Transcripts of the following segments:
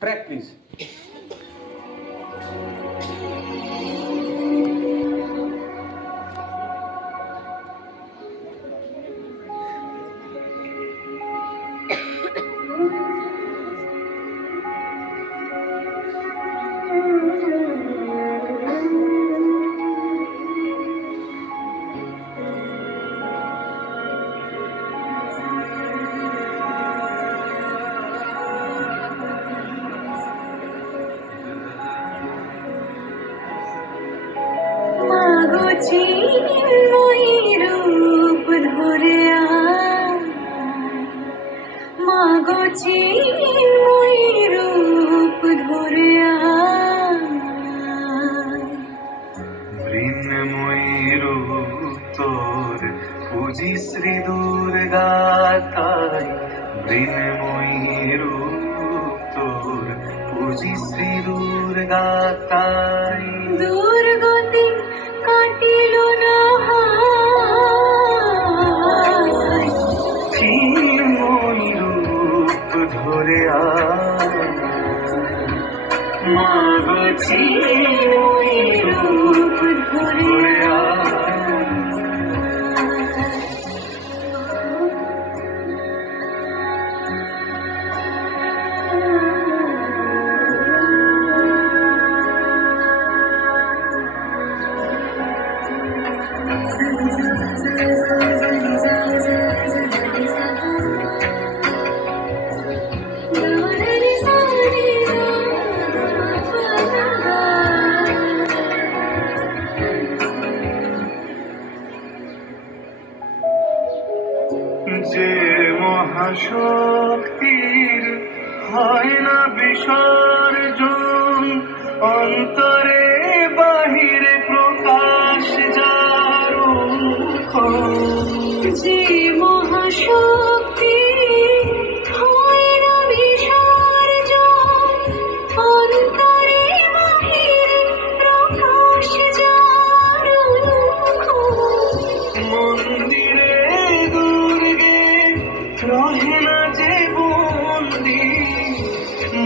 Track, please. Chinmayi রূপ ধরে মাগো চিন্ময়ী রূপ ধরে মৃন্ময়ী রূপ তোর পুজি শ্রী দুর্গা তাই মৃন্ময়ী রূপ তোর পুজি শ্রী দুর্গা তাই দুর্গতি কাটিল না চিন্ময়ী রূপ ধরে মাগো চিন্ময়ী রূপ ধরে যে মহাশক্তির হয় না বিসর্জন অন্তরে বাহিরে প্রকাশ যার যে মহাশক্তি হয় না বিসর্জন অন্তরে বাহিরে প্রকাশ যার মন্দিরে দুর্গে রহে না যে বন্দি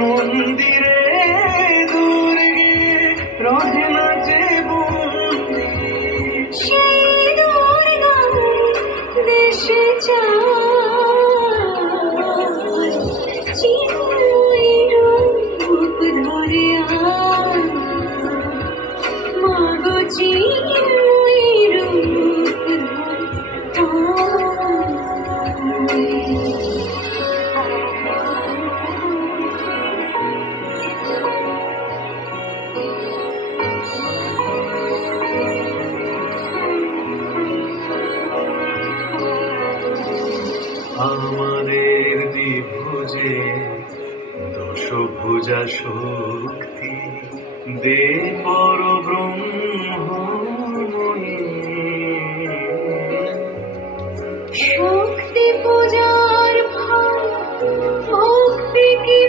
মন্দিরে দুর্গে রহে না যে বন্দি সেই দুর্গা দেশে যায় চিন্ময়ী রূপ ধরে মাগো চিন্ময়ী রূপ আমাদের দ্বিভুজে দশভুজা শক্তি দে পরব্রহ্মময়ী শক্তি পূজার ফল ভক্তি কি